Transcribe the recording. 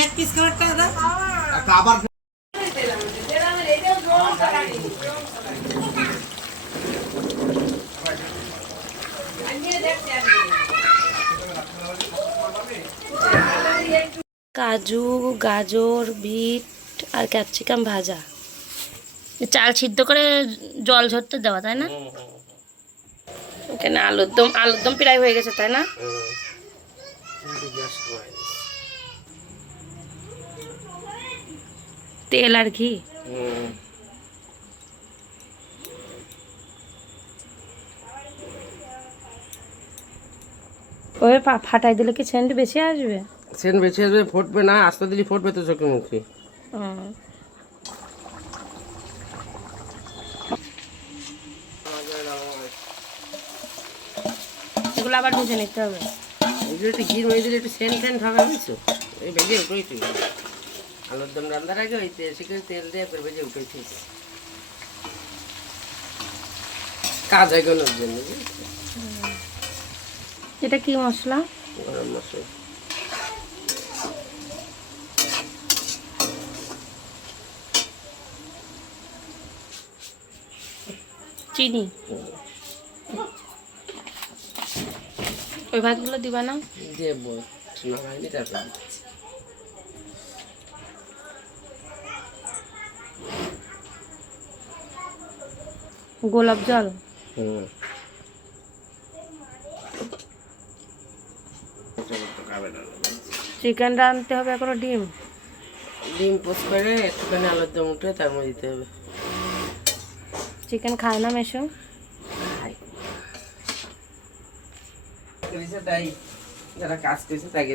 Leg piece খাবারটা দাও একটা আবার কাজু, গাজর, বিট আর ক্যাপসিকাম ভাজা। চাল সিদ্ধ করে জল ঝরতে দেওয়া, তাই না? এখানে আলুর দম প্রায় হয়ে গেছে, তাই না? তেল আর ঘি। ওই ফাটাই দিলে কি সেন্ট বেশি আসবে? সেন্ট বেশি আসবে, ফুটবে না, আস্তে দিলে ফুটবে তো চোখে মুখে। এগুলো আবার ভেজে নিতে হবে। এগুলো একটু ঘি মেয়ে দিলে একটু সেন্ট ফ্যান্ট হবে, বুঝছো? এই ভেজে উঠেই আলুর দম রান্নার আগে ওই সেখানে তেল দিয়ে একবার ভেজে উঠেছি কাজ এগোনোর জন্য। এটা কি মশলা? গরম মশলা। চিনি। ওই ভাতগুলো দিবা না? দেবো, শোনা হয়নি তারপর দিচ্ছি। গোলাপ জল। চিকেন রাঁধতে হবে, এখনো ডিম পোস্ট করে একটুখানি আলুর দম উঠে তার মধ্যে দিতে হবে। চিকেন খায় না মেশো? তাই যারা কাজ করছে তাকে